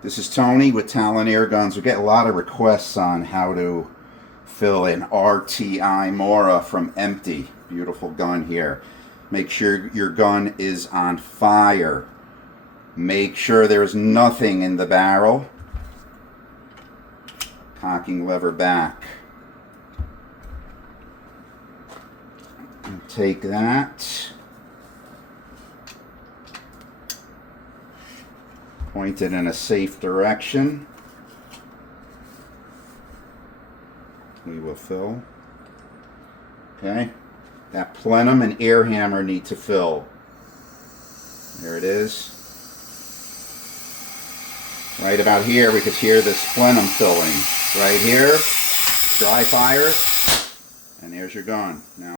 This is Tony with Talon Airguns. We get a lot of requests on how to fill an RTI Mora from empty. Beautiful gun here. Make sure your gun is on fire. Make sure there's nothing in the barrel. Cocking lever back. Take that. Point it in a safe direction. We will fill. Okay. That plenum and air hammer need to fill. There it is. Right about here we could hear this plenum filling. Right here. Dry fire. And there's your gun. Now